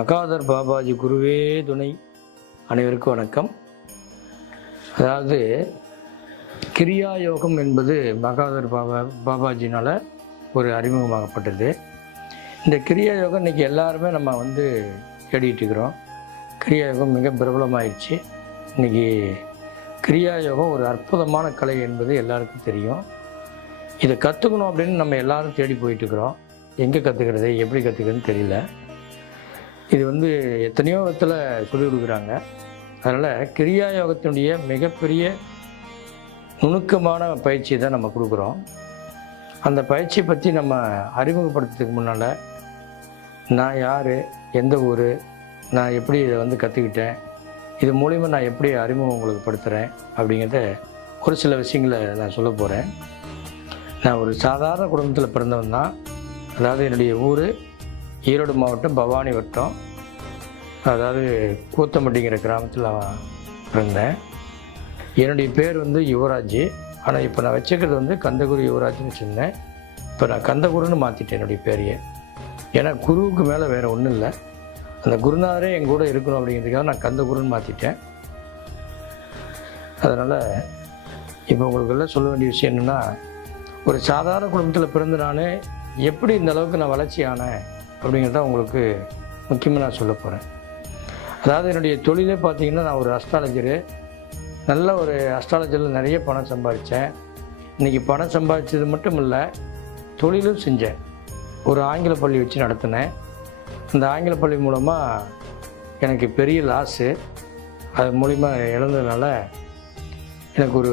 மகாதர் பாபாஜி குருவே துணை. அனைவருக்கும் வணக்கம். அதாவது கிரியா யோகம் என்பது மகாதர் பாபாஜினால் ஒரு அறிமுகமாகப்பட்டது. இந்த கிரியா யோகம் இன்றைக்கி எல்லாருமே நம்ம தேடிட்டு இருக்கிறோம். கிரியா யோகம் மிக பிரபலமாயிடுச்சு. இன்றைக்கி கிரியா யோகம் ஒரு அற்புதமான கலை என்பது எல்லாருக்கும் தெரியும். இதை கற்றுக்கணும் அப்படின்னு நம்ம எல்லாரும் தேடி போயிட்டுருக்குறோம். எங்கே கற்றுக்கிறது, எப்படி கற்றுக்கிறதுன்னு தெரியல. இது எத்தனையோ விதத்தில் சொல்லிக் கொடுக்குறாங்க. அதனால் கிரியா யோகத்தினுடைய மிகப்பெரிய நுணுக்கமான பயிற்சியை தான் நம்ம கொடுக்குறோம். அந்த பயிற்சியை பற்றி நம்ம அறிமுகப்படுத்துறதுக்கு முன்னால் நான் யார், எந்த ஊர், நான் எப்படி இதை கற்றுக்கிட்டேன், இது மூலிமா நான் எப்படி அறிமுகம் உங்களுக்கு படுத்துகிறேன் அப்படிங்கிறத ஒரு சில விஷயங்களை நான் சொல்ல போகிறேன். நான் ஒரு சாதாரண குடும்பத்தில் பிறந்தவன் தான். அதாவது என்னுடைய ஊர் ஈரோடு மாவட்டம் பவானி வட்டம், அதாவது கூத்தம்பட்டிங்கிற கிராமத்தில் பிறந்தேன். என்னுடைய பேர் யுவராஜ். ஆனால் இப்போ நான் வச்சுக்கிறது கந்தகுரு யுவராஜ்னு சொன்னேன். இப்போ நான் கந்தகுருன்னு மாற்றிட்டேன் என்னுடைய பேரையே. ஏன்னா குருவுக்கு மேலே வேறு ஒன்றும் இல்லை. அந்த குருநாதரே என் கூட இருக்கணும் அப்படிங்கிறதுக்காக நான் கந்தகுருன்னு மாற்றிட்டேன். அதனால் இப்போ உங்களுக்கு எல்லாம் சொல்ல வேண்டிய விஷயம் என்னென்னா, ஒரு சாதாரண குடும்பத்தில் பிறந்து நான் எப்படி இந்த அளவுக்கு நான் வளர்ச்சி ஆனேன் அப்படிங்கிறத உங்களுக்கு முக்கியமாக நான் சொல்ல போகிறேன். அதாவது என்னுடைய தொழிலே பார்த்திங்கன்னா, நான் ஒரு அஸ்ட்ராலஜரு. நல்ல ஒரு அஸ்ட்ராலஜரில் நிறைய பணம் சம்பாதிச்சேன். இன்றைக்கி பணம் சம்பாதிச்சது மட்டும் இல்லை, தொழிலும் செஞ்சேன். ஒரு ஆங்கில பள்ளி வச்சு நடத்தினேன். அந்த ஆங்கில பள்ளி மூலமாக எனக்கு பெரிய லாஸு. அது மூலிமா இழந்ததுனால எனக்கு ஒரு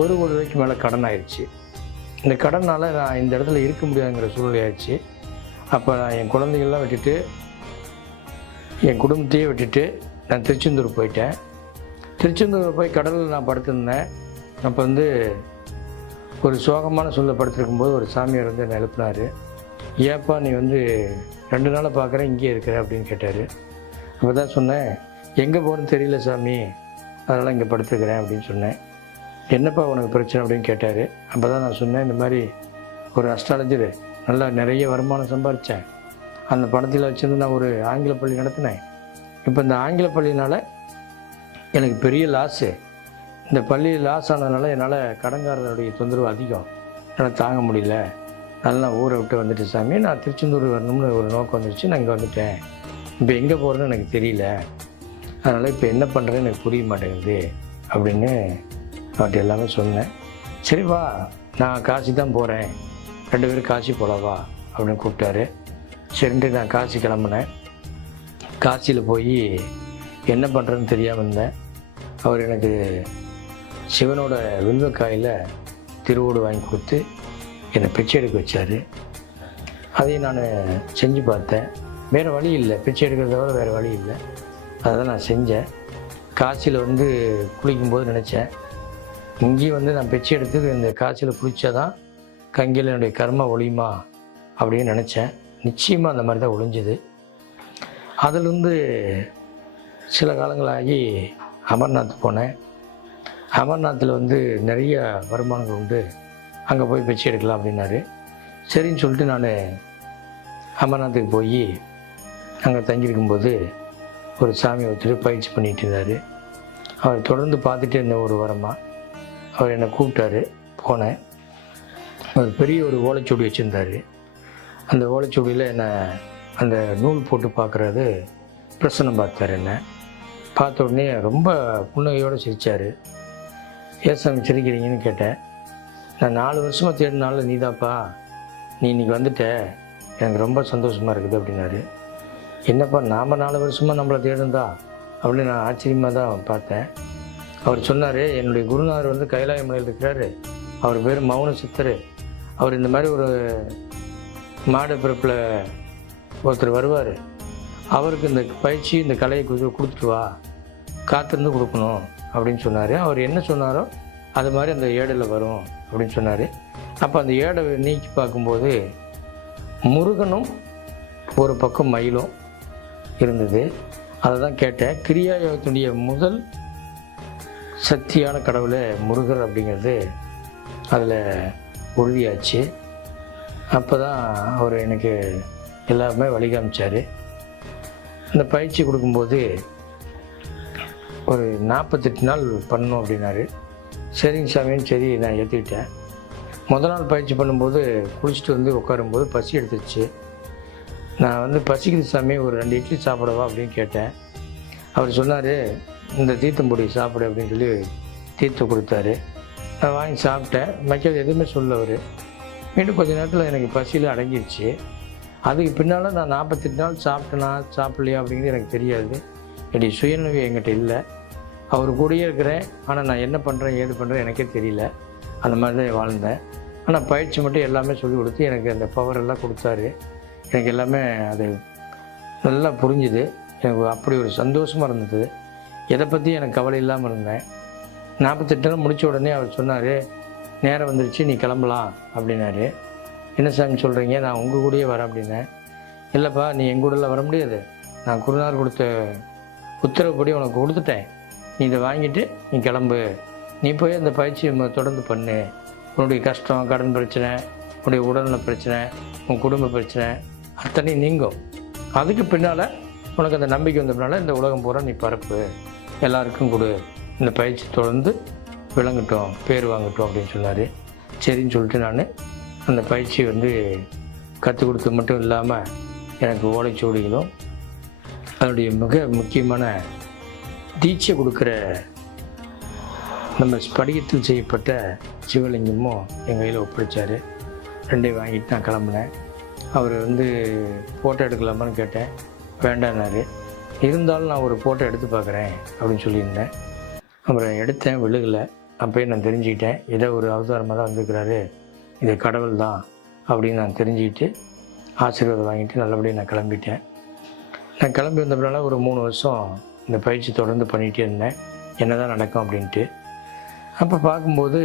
1 கோடி ரூபாய்க்கு மேலே கடன் ஆயிடுச்சு. இந்த கடனால் நான் இந்த இடத்துல இருக்க முடியாதுங்கிற சூழ்நிலை ஆயிடுச்சு. அப்போ நான் என் குழந்தைகள்லாம் விட்டுட்டு, என் குடும்பத்தையே விட்டுட்டு நான் திருச்செந்தூர் போயிட்டேன். திருச்செந்தூர் போய் கடலில் நான் படுத்திருந்தேன். அப்போ ஒரு சோகமான சூழ்நிலை படுத்திருக்கும்போது ஒரு சாமியார் என்னை எழுப்பினார். ஏப்பா நீ 2 நாளை பார்க்குறேன், இங்கே இருக்கிற அப்படின்னு கேட்டார். அப்போ தான் சொன்னேன், எங்கே போகிறேன்னு தெரியல சாமி, அதனால் இங்கே படுத்துருக்கிறேன் அப்படின்னு சொன்னேன். என்னப்பா உனக்கு பிரச்சனை அப்படின்னு கேட்டார். அப்போ தான் நான் சொன்னேன், இந்த மாதிரி ஒரு அஸ்ட்ராலஜரு, நல்லா நிறைய வருமானம் சம்பாதிச்சேன். அந்த பணத்தில் வச்சுருந்து நான் ஒரு ஆங்கில பள்ளி நடத்தினேன். இப்போ இந்த ஆங்கில பள்ளினால் எனக்கு பெரிய லாஸு. இந்த பள்ளி லாஸ் ஆனதுனால என்னால் கடன்காரனுடைய தொந்தரவு அதிகம், என்னால் தாங்க முடியல. அதனால் நான் ஊரை விட்டு வந்துட்டேன் சாமி. நான் திருச்செந்தூர் வரணும்னு ஒரு நோக்கம் வந்துருச்சு. நான் இங்கே வந்துட்டேன். இப்போ எங்கே போகிறேன்னு எனக்கு தெரியல. அதனால் இப்போ என்ன பண்ணுறேன்னு எனக்கு புரிய மாட்டேங்குது அப்படின்னு அவர்கிட்ட எல்லாமே சொன்னேன். சரிப்பா, நான் காசி தான் போகிறேன், 2 பேரும் காசி போகலாவா அப்படின்னு கூப்பிட்டாரு. சரின்ட்டு நான் காசி கிளம்புனேன். காசியில் போய் என்ன பண்ணுறதுன்னு தெரியாமல் இருந்தேன். அவர் எனக்கு சிவனோட வில்வக்காயில் திருவோடு வாங்கி கொடுத்து என்னை பிச்சை எடுக்க வச்சார். அதையும் நான் செஞ்சு பார்த்தேன். வேறு வழி இல்லை, பிச்சை எடுக்கிறத தவிர வேறு வழி இல்லை. அதை தான் நான் செஞ்சேன். காசியில் குளிக்கும்போது நினச்சேன், இங்கேயும் நான் பிச்சை எடுத்து இந்த காசியில் குளித்தா தான் கங்கையில் என்னுடைய கர்ம ஒழியுமா அப்படின்னு நினச்சேன். நிச்சயமாக அந்த மாதிரி தான் ஒழிஞ்சுது. அதிலிருந்து சில காலங்களாகி அமர்நாத் போனேன். அமர்நாத்தில் நிறைய வருமானங்கள் உண்டு, அங்கே போய் பிச்சை எடுக்கலாம் அப்படின்னாரு. சரின்னு சொல்லிட்டு நான் அமர்நாத்துக்கு போய் அங்கே தங்கியிருக்கும்போது ஒரு சாமி ஒருத்தர் பயிற்சி பண்ணிகிட்டு இருந்தார். அவர் தொடர்ந்து பார்த்துட்டு இருந்த ஒரு வாரமாக அவர் என்னை கூப்பிட்டாரு. போனேன். அவர் பெரிய ஒரு ஓலைச்சுவடி வச்சுருந்தார். அந்த ஓலைச்சுவடியில் என்னை அந்த நூல் போட்டு பார்க்குறது பிரசன்னம் பார்த்தார். என்னை பார்த்த உடனே ரொம்ப புன்னகையோடு சிரித்தார். ஏன் சாமி சிரிக்கிறீங்கன்னு கேட்டேன். நான் 4 வருஷமாக தேடினால நீதாப்பா, நீ இன்றைக்கி வந்துட்ட, எனக்கு ரொம்ப சந்தோஷமாக இருக்குது அப்படின்னாரு. என்னப்பா, நாம் 4 வருஷமாக நம்மளை தேடுந்தா அப்படின்னு நான் ஆச்சரியமாக தான் பார்த்தேன். அவர் சொன்னார், என்னுடைய குருநாதர் கைலாய மலையில் இருக்கிறாரு, அவர் பேர் மௌன சித்தர். அவர் இந்த மாதிரி ஒரு மாட பிறப்பில் ஒருத்தர் வருவார், அவருக்கு இந்த பயிற்சி இந்த கலையை கொடுத்துட்டு வா, காத்திருந்து கொடுக்கணும் அப்படின்னு சொன்னார். அவர் என்ன சொன்னாரோ அது மாதிரி அந்த ஏடில் வரும் அப்படின்னு சொன்னார். அப்போ அந்த ஏடை நீக்கி பார்க்கும்போது முருகனும் ஒரு பக்கம் மயிலும் இருந்தது. அதை தான் கேட்டேன். கிரியா யோகத்தினுடைய முதல் சக்தியான கடவுளை முருகர் அப்படிங்கிறது அதில் உறுதியாச்சு. அப்போ தான் அவர் எனக்கு எல்லாருமே வழி காமிச்சார். அந்த பயிற்சி கொடுக்கும்போது ஒரு 48 நாள் பண்ணணும் அப்படின்னாரு. சரிங்க சாமின்னு சரி நான் ஏற்றுக்கிட்டேன். முதல் நாள் பயிற்சி பண்ணும்போது குளிச்சுட்டு வந்து உட்காரும்போது பசி எடுத்துருச்சு. நான் வந்து பசிக்குது சாமி, ஒரு 2 இட்லி சாப்பிடவா அப்படின்னு கேட்டேன். அவர் சொன்னார், இந்த தீர்த்தம்பொடி சாப்பிடு அப்படின்னு சொல்லி தீர்த்தம் கொடுத்தாரு. நான் வாங்கி சாப்பிட்டேன். மற்றது எதுவுமே சொல்ல அவர். மீண்டும் கொஞ்சம் நேரத்தில் எனக்கு பசியில் அடங்கிடுச்சு. அதுக்கு பின்னால் நான் 48 நாள் சாப்பிட்டேனா சாப்பிட்லையா அப்படிங்கிறது எனக்கு தெரியாது. என்னுடைய சுயநினைவு என்கிட்ட இல்லை. அவர் கூடயே இருக்கிறேன். ஆனால் நான் என்ன பண்ணுறேன் ஏது பண்ணுறேன் எனக்கே தெரியல. அந்த மாதிரி தான் வாழ்ந்தேன். ஆனால் பயிற்சி மட்டும் எல்லாமே சொல்லி கொடுத்து எனக்கு அந்த பவர் எல்லாம் கொடுத்தாரு. எனக்கு எல்லாமே அது நல்லா புரிஞ்சுது. எனக்கு அப்படி ஒரு சந்தோஷமாக இருந்தது. எதை பற்றி எனக்கு கவலை இல்லாமல் இருந்தேன். 48 நாள் முடித்த உடனே அவர் சொன்னார், நேரம் வந்துருச்சு நீ கிளம்பலாம் அப்படின்னாரு. என்ன சாமி சொல்கிறீங்க, நான் உங்கள் கூடயே வரேன் அப்படின்னேன். இல்லைப்பா நீ எங்கள் கூடலாம் வர முடியாது, நான் குருநாதர் கொடுத்த உத்தரவுப்படி உனக்கு கொடுத்துட்டேன். நீ இதை வாங்கிட்டு நீ கிளம்பு. நீ போய் அந்த பயிற்சியை தொடர்ந்து பண்ணு. உன்னுடைய கஷ்டம், கடன் பிரச்சனை, உன்னுடைய உடல்நல பிரச்சனை, உன் குடும்ப பிரச்சனை அத்தனையும் நீங்கும். அதுக்கு பின்னால் உனக்கு அந்த நம்பிக்கை வந்ததுனால இந்த உலகம் பூரா நீ பரப்பு, எல்லாருக்கும் கொடு, இந்த பயிற்சி தொடர்ந்து விளங்கட்டும், பேர் வாங்கட்டும் அப்படின்னு சொன்னார். சரின்னு சொல்லிட்டு நான் அந்த பயிற்சி வந்து கற்றுக் கொடுத்தது மட்டும் இல்லாமல் எனக்கு ஓலைச்சுவடிகளும் அதனுடைய மிக முக்கியமான தீட்சை கொடுக்குற நம்ம ஸ்படிகத்தில் செய்யப்பட்ட சிவலிங்கமும் எங்கள் கையில் ஒப்படைச்சார். 2 வாங்கிட்டு நான் கிளம்புனேன். அவர் வந்து ஃபோட்டோ எடுக்கலாமான்னு கேட்டேன். வேண்டான்னாரு. இருந்தாலும் நான் ஒரு ஃபோட்டோ எடுத்து பார்க்குறேன் அப்படின்னு சொல்லியிருந்தேன். அப்புறம் எடுத்தேன், விழுகலை. அப்போயே நான் தெரிஞ்சுக்கிட்டேன், ஏதோ ஒரு அவதாரமாக தான் வந்திருக்கிறாரு, இது கடவுள் தான் அப்படின்னு நான் தெரிஞ்சுக்கிட்டு ஆசீர்வாதம் வாங்கிட்டு நல்லபடியாக நான் கிளம்பிட்டேன். நான் கிளம்பி வந்தப்பனால ஒரு 3 வருஷம் இந்த பயிற்சி தொடர்ந்து பண்ணிகிட்டே இருந்தேன், என்ன தான் நடக்கும் அப்படின்ட்டு. அப்போ பார்க்கும்போது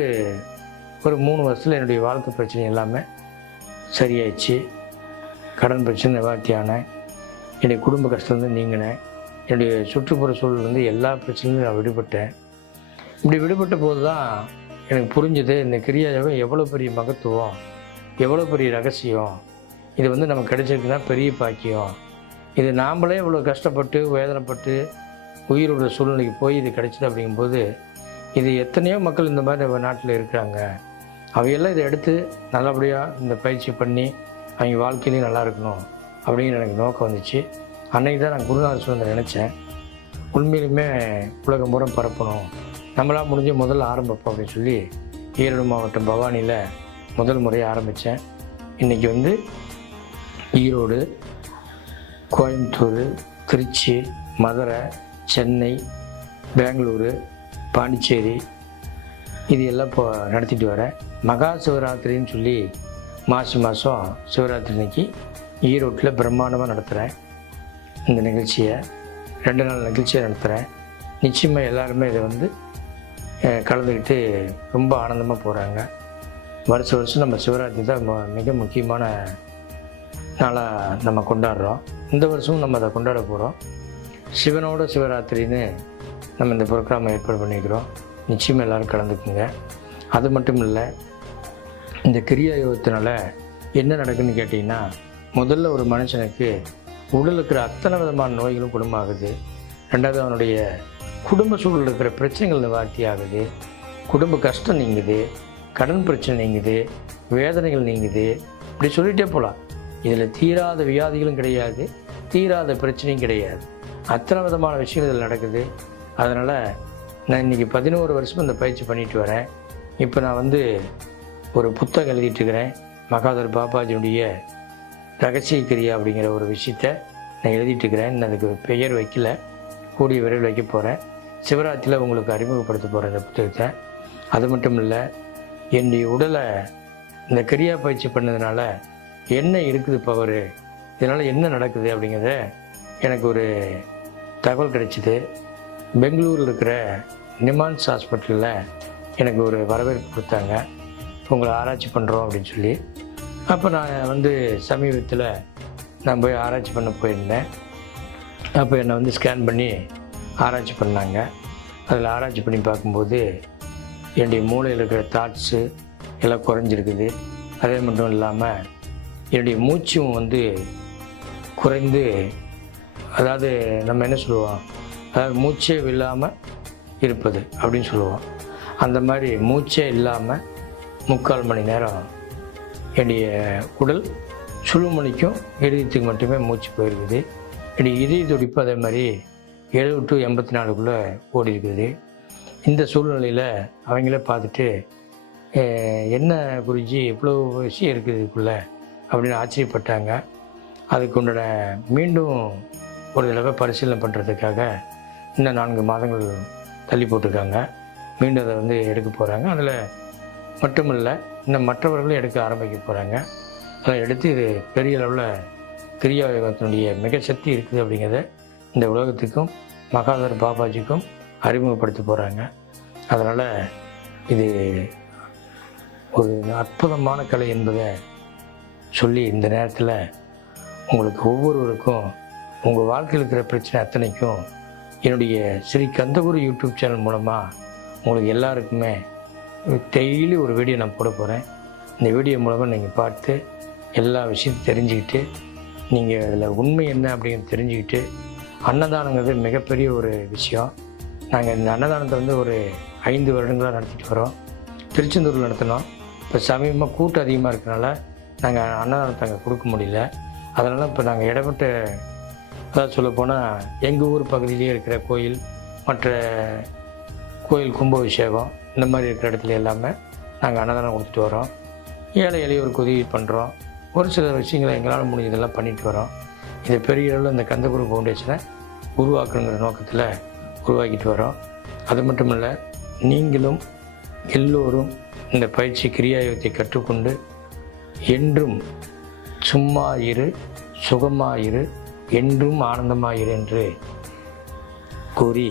ஒரு 3 வருஷத்தில் என்னுடைய வாழ்க்கை பிரச்சனை எல்லாமே சரியாயிடுச்சு. கடன் பிரச்சனை நிவர்த்தியானேன். என்னுடைய குடும்ப கஷ்டம் நீங்கினேன். என்னுடைய சுற்றுப்புற சூழல் எல்லா பிரச்சனையும் நான் விடுபட்டேன். இப்படி விடுபட்ட போது தான் எனக்கு புரிஞ்சுது, இந்த கிரியாயோகம் எவ்வளோ பெரிய மகத்துவம், எவ்வளோ பெரிய ரகசியம். இது நமக்கு கிடைச்சிருக்குன்னா பெரிய பாக்கியம். இது நாம்ளே இவ்வளோ கஷ்டப்பட்டு வேதனைப்பட்டு உயிரோட சூழ்நிலைக்கு போய் இது கிடைச்சிது அப்படிங்கும்போது, இது எத்தனையோ மக்கள் இந்த மாதிரி நம்ம நாட்டில் இருக்கிறாங்க. அவையெல்லாம் இதை எடுத்து நல்லபடியாக இந்த பயிற்சி பண்ணி அவங்க வாழ்க்கையிலையும் நல்லா இருக்கணும் அப்படிங்கிற எனக்கு நோக்கம் வந்துச்சு. அன்றைக்கி தான் நான் குருநாதர் சொன்னதை நினச்சேன். உண்மையிலுமே உலகம் பூரா பரப்பணும், நம்மளால் முடிஞ்ச முதல்ல ஆரம்பிப்போம் அப்படின்னு சொல்லி ஈரோடு மாவட்டம் பவானியில் முதல் முறையாக ஆரம்பித்தேன். இன்றைக்கி ஈரோடு, கோயம்புத்தூர், திருச்சி, மதுரை, சென்னை, பெங்களூரு, பாண்டிச்சேரி இது எல்லாம் இப்போ நடத்திட்டு வரேன். மகா சிவராத்திரின்னு சொல்லி மாதம் சிவராத்திரி அன்னைக்கு ஈரோட்டில் பிரம்மாண்டமாக நடத்துகிறேன். இந்த நிகழ்ச்சியை 2 நாள் நிகழ்ச்சியை நடத்துகிறேன். நிச்சயமாக எல்லாருமே இதை கலந்துக்கிட்டு ரொம்ப ஆனந்தமாக போகிறாங்க. வருஷம் நம்ம சிவராத்திரி தான் மிக முக்கியமான நாளாக நம்ம கொண்டாடுறோம். இந்த வருஷமும் நம்ம அதை கொண்டாட போகிறோம். சிவனோட சிவராத்திரின்னு நம்ம இந்த ப்ரோக்ராமை ஏற்பாடு பண்ணிக்கிறோம். நிச்சயமாக எல்லோரும் கலந்துக்குங்க. அது மட்டும் இல்லை, இந்த கிரியா யோகத்தினால என்ன நடக்குதுன்னு கேட்டிங்கன்னா, முதல்ல ஒரு மனுஷனுக்கு உடல் இருக்கிற அத்தனை விதமான நோய்களும் குணமாகுது. 2வது அவனுடைய குடும்ப சூழலில் இருக்கிற பிரச்சனைகள் நிவர்த்தி ஆகுது. குடும்ப கஷ்டம் நீங்குது, கடன் பிரச்சனை நீங்குது, வேதனைகள் நீங்குது. இப்படி சொல்லிகிட்டே போகலாம். இதில் தீராத வியாதிகளும் கிடையாது, தீராத பிரச்சனையும் கிடையாது. அத்தனை விதமான விஷயங்கள் இதில் நடக்குது. அதனால் நான் இன்றைக்கி 11 வருஷம் இந்த பயிற்சி பண்ணிட்டு வரேன். இப்போ நான் ஒரு புத்தகம் எழுதிட்டுருக்கிறேன். மகாதர் பாபாஜியுடைய ரகசிய கிரியா அப்படிங்கிற ஒரு விஷயத்தை நான் எழுதிட்டுருக்கிறேன். நான் அதுக்கு பெயர் வைக்கல, கூடிய விரைவில் வைக்க போகிறேன். சிவராத்திரியில் உங்களுக்கு அறிமுகப்படுத்த போகிறேன் இந்த புத்தகத்தை. அது மட்டும் இல்லை, என்னுடைய உடலை இந்த கிரியா பயிற்சி பண்ணதுனால என்ன இருக்குது பவர், இதனால் என்ன நடக்குது அப்படிங்கிறத எனக்கு ஒரு தகவல் கிடைச்சிது. பெங்களூரில் இருக்கிற நிமான்ஸ் ஹாஸ்பிட்டலில் எனக்கு ஒரு வரவேற்பு கொடுத்தாங்க. உங்களை ஆராய்ச்சி பண்ணுறோம் அப்படின்னு சொல்லி. அப்போ நான் சமீபத்தில் நான் போய் ஆராய்ச்சி பண்ண போயிருந்தேன். அப்போ என்னை ஸ்கேன் பண்ணி ஆராய்ச்சி பண்ணாங்க. அதில் ஆராய்ச்சி பண்ணி பார்க்கும்போது என்னுடைய மூளையில் இருக்கிற தாட்ஸு எல்லாம் குறைஞ்சிருக்குது. அதே மட்டும் இல்லாமல் என்னுடைய மூச்சும் குறைந்து அதாவது நம்ம என்ன சொல்லுவோம், அதாவது மூச்சே இல்லாமல் இருப்பது அப்படின்னு சொல்லுவோம். அந்த மாதிரி மூச்சே இல்லாமல் 3/4 மணி நேரம் என்னுடைய உடல் சுழுமணிக்கும் இதயத்துக்கு மட்டுமே மூச்சு போயிருக்குது. என்னுடைய இதய துடிப்பு அதே மாதிரி 70 to 84க்குள்ளே ஓடி இருக்குது. இந்த சூழ்நிலையில் அவங்களே பார்த்துட்டு என்ன குருஜி இவ்வளோ விஷயம் இருக்குது இதுக்குள்ளே அப்படின்னு ஆச்சரியப்பட்டாங்க. அதுக்கு உண்டான மீண்டும் ஒரு தடவை பரிசீலனை பண்ணுறதுக்காக இன்னும் 4 மாதங்கள் தள்ளி போட்டிருக்காங்க. மீண்டும் அதை வந்து எடுக்க போகிறாங்க. அதில் மட்டுமில்லை, இன்னும் மற்றவர்களும் எடுக்க ஆரம்பிக்க போகிறாங்க. அதை எடுத்து இது பெரிய அளவில் கிரியா யோகத்தினுடைய மிக சக்தி இருக்குது அப்படிங்கிறத இந்த உலகத்துக்கும் மகாதர் பாபாஜிக்கும் அறிமுகப்படுத்த போகிறாங்க. அதனால் இது ஒரு அற்புதமான கலை என்பதை சொல்லி இந்த நேரத்தில் உங்களுக்கு ஒவ்வொருவருக்கும் உங்கள் வாழ்க்கையில் இருக்கிற பிரச்சனை அத்தனைக்கும் என்னுடைய ஸ்ரீ கந்தகுரு யூடியூப் சேனல் மூலமாக உங்களுக்கு எல்லாருக்குமே டெய்லி ஒரு வீடியோ நான் போட போகிறேன். இந்த வீடியோ மூலமாக நீங்கள் பார்த்து எல்லா விஷயத்தையும் தெரிஞ்சுக்கிட்டு நீங்கள் அதில் உண்மை என்ன அப்படிங்கிறது தெரிஞ்சுக்கிட்டு, அன்னதானங்கிறது மிகப்பெரிய ஒரு விஷயம். நாங்கள் இந்த அன்னதானத்தை வந்து ஒரு 5 வருடங்களாக நடத்திட்டு வரோம். திருச்செந்தூரில் நடத்தினோம். இப்போ சமீபமாக கூட்டம் அதிகமாக இருக்கனால நாங்கள் அன்னதானத்தை அங்கே கொடுக்க முடியல. அதனால் இப்போ நாங்கள் இடப்பட்ட, அதாவது சொல்லப்போனால் எங்கள் ஊர் பகுதியிலே இருக்கிற கோயில், மற்ற கோயில் கும்பாபிஷேகம் இந்த மாதிரி இருக்கிற இடத்துல எல்லாமே நாங்கள் அன்னதானம் கொடுத்துட்டு வரோம். ஏழை எளியோருக்கு உதவி பண்ணுறோம். ஒரு சில விஷயங்களை எங்களால் முடிஞ்சதெல்லாம் பண்ணிட்டு வரோம். இதை பெரிய அளவில் இந்த கந்தகுரு ஃபவுண்டேஷனை உருவாக்குங்கிற நோக்கத்தில் உருவாக்கிட்டு வரோம். அது மட்டும் இல்லை, நீங்களும் எல்லோரும் இந்த பயிற்சி கிரியாயோகத்தை கற்றுக்கொண்டு என்றும் சும்மா இரு, சுகமாயிரு, என்றும் ஆனந்தமாயிரு என்று கூறி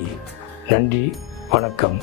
நன்றி, வணக்கம்.